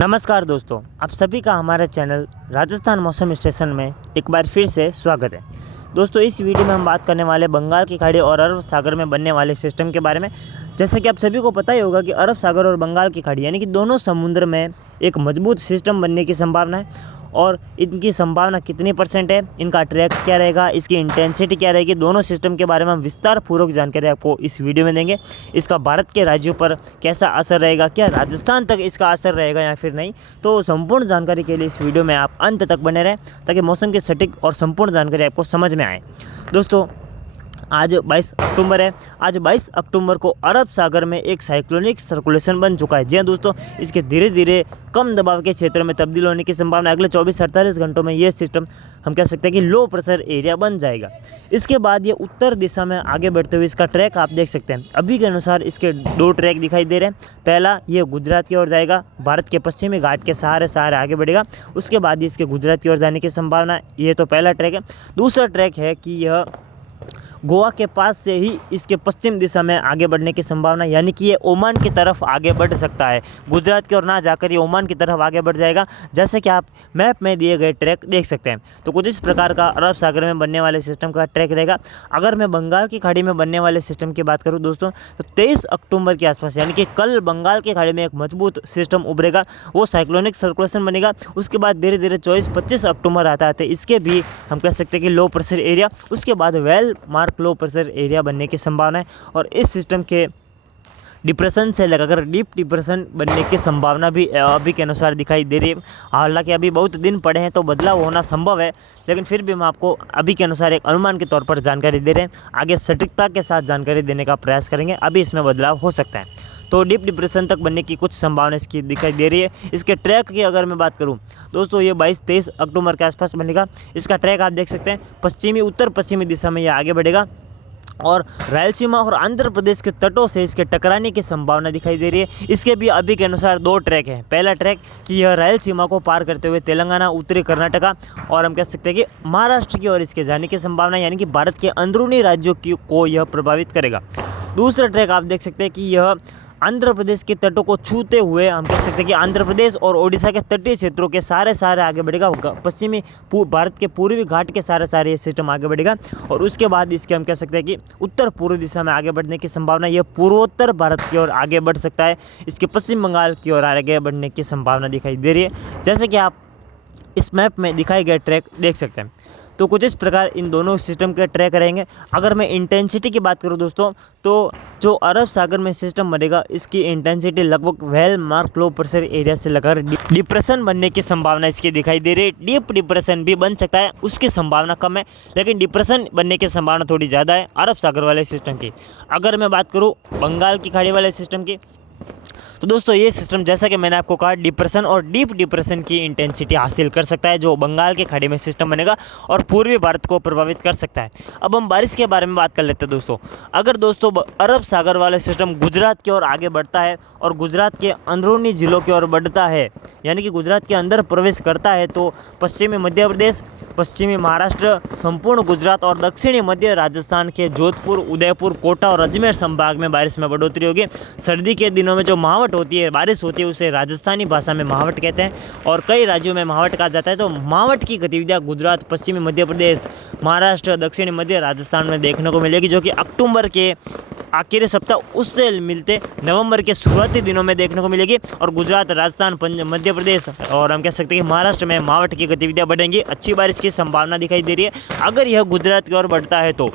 नमस्कार दोस्तों, आप सभी का हमारे चैनल राजस्थान मौसम स्टेशन में एक बार फिर से स्वागत है। दोस्तों, इस वीडियो में हम बात करने वाले बंगाल की खाड़ी और अरब सागर में बनने वाले सिस्टम के बारे में। जैसा कि आप सभी को पता ही होगा कि अरब सागर और बंगाल की खाड़ी यानी कि दोनों समुद्र में एक मजबूत सिस्टम बनने की संभावना है। और इनकी संभावना कितनी परसेंट है, इनका ट्रैक क्या रहेगा, इसकी इंटेंसिटी क्या रहेगी, दोनों सिस्टम के बारे में हम विस्तार पूर्वक जानकारी आपको इस वीडियो में देंगे। इसका भारत के राज्यों पर कैसा असर रहेगा, क्या राजस्थान तक इसका असर रहेगा या फिर नहीं, तो संपूर्ण जानकारी के लिए इस वीडियो में आप अंत तक बने रहें ताकि मौसम की सटीक और संपूर्ण जानकारी आपको समझ में आए। दोस्तों, आज 22 अक्टूबर है। आज 22 अक्टूबर को अरब सागर में एक साइक्लोनिक सर्कुलेशन बन चुका है। जी हाँ दोस्तों, इसके धीरे धीरे कम दबाव के क्षेत्र में तब्दील होने की संभावना अगले 24 से 48 घंटों में ये सिस्टम हम कह सकते हैं कि लो प्रेशर एरिया बन जाएगा। इसके बाद ये उत्तर दिशा में आगे बढ़ते हुए इसका ट्रैक आप देख सकते हैं। अभी के अनुसार इसके दो ट्रैक दिखाई दे रहे हैं। पहला ये गुजरात की ओर जाएगा, भारत के पश्चिमी घाट के सहारे सहारे आगे बढ़ेगा। उसके बाद इसके गुजरात की ओर जाने की संभावना, ये तो पहला ट्रैक है। दूसरा ट्रैक है कि यह गोवा के पास से ही इसके पश्चिम दिशा में आगे बढ़ने की संभावना, यानी कि ये ओमान की तरफ आगे बढ़ सकता है। गुजरात की ओर ना जाकर ये ओमान की तरफ आगे बढ़ जाएगा, जैसे कि आप मैप में दिए गए ट्रैक देख सकते हैं। तो कुछ इस प्रकार का अरब सागर में बनने वाले सिस्टम का ट्रैक रहेगा। अगर मैं बंगाल की खाड़ी में बनने वाले सिस्टम की बात करूँ दोस्तों, तो 23 अक्टूबर के आसपास यानी कि कल बंगाल की खाड़ी में एक मजबूत सिस्टम उभरेगा, वो साइक्लोनिक सर्कुलेशन बनेगा। उसके बाद धीरे धीरे 24-25 अक्टूबर आता है, इसके भी हम कह सकते हैं कि लो प्रेशर एरिया, उसके बाद well mark low pressure area बनने की संभावना है। और इस सिस्टम के डिप्रेशन से लगाकर डीप डिप्रेशन बनने की संभावना भी अभी के अनुसार दिखाई दे रही है। हालांकि अभी बहुत दिन पड़े हैं तो बदलाव होना संभव है, लेकिन फिर भी हम आपको अभी के अनुसार एक अनुमान के तौर पर जानकारी दे रहे हैं। आगे सटीकता के साथ जानकारी देने का प्रयास करेंगे, अभी इसमें बदलाव हो सकता है। तो डीप डिप्रेशन तक बनने की कुछ संभावना इसकी दिखाई दे रही है। इसके ट्रैक की अगर मैं बात करूं दोस्तों, ये 22-23 अक्टूबर के आसपास बनेगा। इसका ट्रैक आप देख सकते हैं, पश्चिमी उत्तर पश्चिमी दिशा में ये आगे बढ़ेगा और रायलसीमा और आंध्र प्रदेश के तटों से इसके टकराने की संभावना दिखाई दे रही है। इसके भी अभी के अनुसार दो ट्रैक हैं। पहला ट्रैक कि यह रायलसीमा को पार करते हुए तेलंगाना, उत्तरी कर्नाटका और हम कह सकते हैं कि महाराष्ट्र की ओर इसके जाने की संभावना, यानी कि भारत के अंदरूनी राज्यों को यह प्रभावित करेगा। दूसरा ट्रैक आप देख सकते हैं कि यह आंध्र प्रदेश के तटों को छूते हुए हम कह सकते हैं कि आंध्र प्रदेश और ओडिशा के तटीय क्षेत्रों के सारे आगे बढ़ेगा। पश्चिमी भारत के पूर्वी घाट के सारे ये सिस्टम आगे बढ़ेगा। और उसके बाद इसके हम कह सकते हैं कि उत्तर पूर्व दिशा में आगे बढ़ने की संभावना, यह पूर्वोत्तर भारत की ओर आगे बढ़ सकता है। इसके पश्चिम बंगाल की ओर आगे बढ़ने की संभावना दिखाई दे रही है, जैसे कि आप इस मैप में दिखाए गए ट्रैक देख सकते हैं। तो कुछ इस प्रकार इन दोनों सिस्टम के ट्रैक रहेंगे। अगर मैं इंटेंसिटी की बात करूं दोस्तों, तो जो अरब सागर में सिस्टम बनेगा इसकी इंटेंसिटी लगभग well mark low pressure area से लगाकर डिप्रेशन बनने की संभावना इसकी दिखाई दे रही है। डीप डिप्रेशन भी बन सकता है, उसकी संभावना कम है, लेकिन डिप्रेशन बनने की संभावना थोड़ी ज़्यादा है अरब सागर वाले सिस्टम की। अगर मैं बात करूँ बंगाल की खाड़ी वाले सिस्टम की, तो दोस्तों ये सिस्टम जैसा कि मैंने आपको कहा डिप्रेशन और डीप डिप्रेशन की इंटेंसिटी हासिल कर सकता है, जो बंगाल के खाड़ी में सिस्टम बनेगा और पूर्वी भारत को प्रभावित कर सकता है। अब हम बारिश के बारे में बात कर लेते हैं दोस्तों। अगर दोस्तों अरब सागर वाला सिस्टम गुजरात की ओर आगे बढ़ता है और गुजरात के अंदरूनी जिलों की ओर बढ़ता है, यानी कि गुजरात के अंदर प्रवेश करता है, तो पश्चिमी मध्य प्रदेश, पश्चिमी महाराष्ट्र, संपूर्ण गुजरात और दक्षिणी मध्य राजस्थान के जोधपुर, उदयपुर, कोटा और अजमेर संभाग में बारिश में बढ़ोतरी होगी। सर्दी के दिनों में जो महावट होती है, बारिश होती है, उसे राजस्थानी भाषा में महावट कहते हैं और कई राज्यों में महावट कहा जाता है। तो महावट की गतिविधियां गुजरात, पश्चिमी मध्य प्रदेश, महाराष्ट्र, दक्षिणी मध्य राजस्थान में देखने को मिलेगी, जो कि अक्टूबर के आखिरी सप्ताह उससे मिलते नवंबर के शुरुआती दिनों में देखने को मिलेगी। और गुजरात, राजस्थान, मध्य प्रदेश और हम कह सकते हैं कि महाराष्ट्र में महावट की गतिविधियां बढ़ेंगी। अच्छी बारिश की संभावना दिखाई दे रही है अगर यह गुजरात की ओर बढ़ता है। तो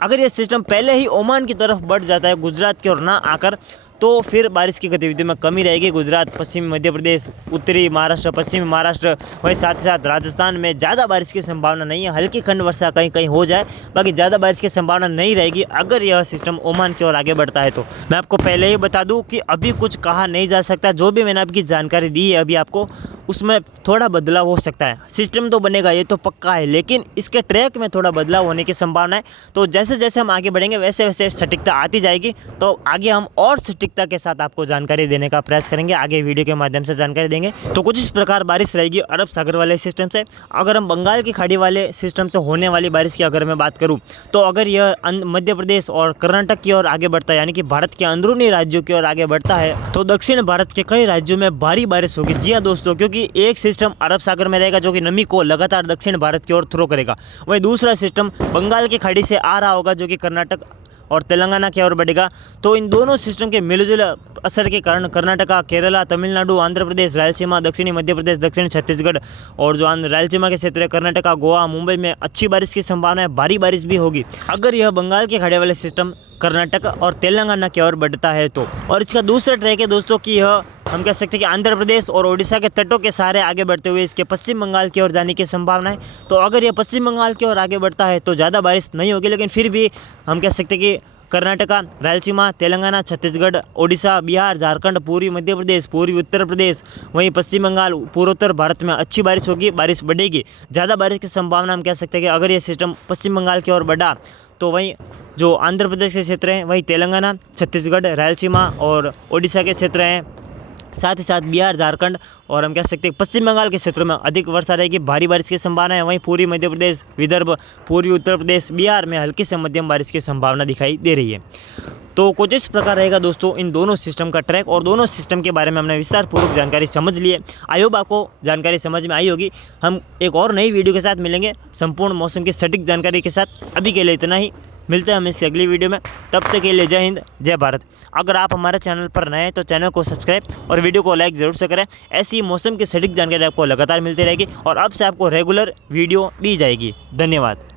अगर यह सिस्टम पहले ही ओमान की तरफ बढ़ जाता है, गुजरात की ओर ना आकर, तो फिर बारिश की गतिविधि में कमी रहेगी। गुजरात, पश्चिमी मध्य प्रदेश, उत्तरी महाराष्ट्र, पश्चिमी महाराष्ट्र, वहीं साथ ही साथ राजस्थान में ज़्यादा बारिश की संभावना नहीं है। हल्की खंड वर्षा कहीं कहीं हो जाए, बाकी ज़्यादा बारिश की संभावना नहीं रहेगी अगर यह सिस्टम ओमान की ओर आगे बढ़ता है। तो मैं आपको पहले ही बता दूं कि अभी कुछ कहा नहीं जा सकता। जो भी मैंने आपकी जानकारी दी है अभी आपको, उसमें थोड़ा बदलाव हो सकता है। सिस्टम तो बनेगा, ये तो पक्का है, लेकिन इसके ट्रैक में थोड़ा बदलाव होने की संभावना है। तो जैसे जैसे हम आगे बढ़ेंगे वैसे वैसे सटीकता आती जाएगी। तो आगे हम और सटीकता के साथ आपको जानकारी देने का प्रयास करेंगे, आगे वीडियो के माध्यम से जानकारी देंगे। तो कुछ इस प्रकार बारिश रहेगी अरब सागर वाले सिस्टम से। अगर हम बंगाल की खाड़ी वाले सिस्टम से होने वाली बारिश की अगर मैं बात करूँ, तो अगर यह मध्य प्रदेश और कर्नाटक की ओर आगे बढ़ता है, यानी कि भारत के अंदरूनी राज्यों की ओर आगे बढ़ता है, तो दक्षिण भारत के कई राज्यों में भारी बारिश होगी। जी हाँ दोस्तों, क्योंकि एक सिस्टम अरब सागर में रहेगा जो कि नमी को लगातार दक्षिण भारत की ओर थ्रो करेगा, वहीं दूसरा सिस्टम बंगाल की खाड़ी से आ रहा होगा जो कि कर्नाटक और तेलंगाना की ओर बढ़ेगा। तो इन दोनों सिस्टम के मिलजुल असर के कारण कर्नाटका, केरला, तमिलनाडु, आंध्र प्रदेश, रायलसीमा, दक्षिणी मध्य प्रदेश, दक्षिण छत्तीसगढ़ और जो रायलसीमा के क्षेत्र है कर्नाटका, गोवा, मुंबई में अच्छी बारिश की संभावना है, भारी बारिश भी होगी अगर यह बंगाल के खाड़ी वाले सिस्टम कर्नाटक और तेलंगाना की ओर बढ़ता है तो। और इसका दूसरा ट्रैक है दोस्तों कि यह हम कह सकते हैं कि आंध्र प्रदेश और ओडिशा के तटों के सहारे आगे बढ़ते हुए इसके पश्चिम बंगाल की ओर जाने की संभावना है। तो अगर यह पश्चिम बंगाल की ओर आगे बढ़ता है तो ज़्यादा बारिश नहीं होगी, लेकिन फिर भी हम कह सकते हैं कि कर्नाटका, रायलसीमा, तेलंगाना, छत्तीसगढ़, ओडिशा, बिहार, झारखंड, पूर्वी मध्य प्रदेश, पूर्वी उत्तर प्रदेश, वहीं पश्चिम बंगाल, पूर्वोत्तर भारत में अच्छी बारिश होगी, बारिश बढ़ेगी। ज़्यादा बारिश की संभावना हम कह सकते हैं कि अगर ये सिस्टम पश्चिम बंगाल की ओर बढ़ा तो वहीं जो आंध्र प्रदेश के क्षेत्र हैं, वहीं तेलंगाना, छत्तीसगढ़, रायलसीमा और ओडिशा के क्षेत्र हैं, साथ ही साथ बिहार, झारखंड और हम कह सकते हैं पश्चिम बंगाल के क्षेत्रों में अधिक वर्षा रहेगी, भारी बारिश की संभावना है। वहीं पूर्वी मध्य प्रदेश, विदर्भ, पूर्वी उत्तर प्रदेश, बिहार में हल्की से मध्यम बारिश की संभावना दिखाई दे रही है। तो कुछ इस प्रकार रहेगा दोस्तों इन दोनों सिस्टम का ट्रैक, और दोनों सिस्टम के बारे में हमने विस्तार पूर्वक जानकारी समझ ली है। आई होप आपको जानकारी समझ में आई होगी। हम एक और नई वीडियो के साथ मिलेंगे संपूर्ण मौसम की सटीक जानकारी के साथ। अभी के लिए इतना ही, मिलते हैं हम इस अगली वीडियो में। तब तक के लिए जय हिंद, जय भारत। अगर आप हमारे चैनल पर नए हैं तो चैनल को सब्सक्राइब और वीडियो को लाइक ज़रूर से करें। ऐसी मौसम की सटीक जानकारी आपको लगातार मिलती रहेगी और अब से आपको रेगुलर वीडियो दी जाएगी। धन्यवाद।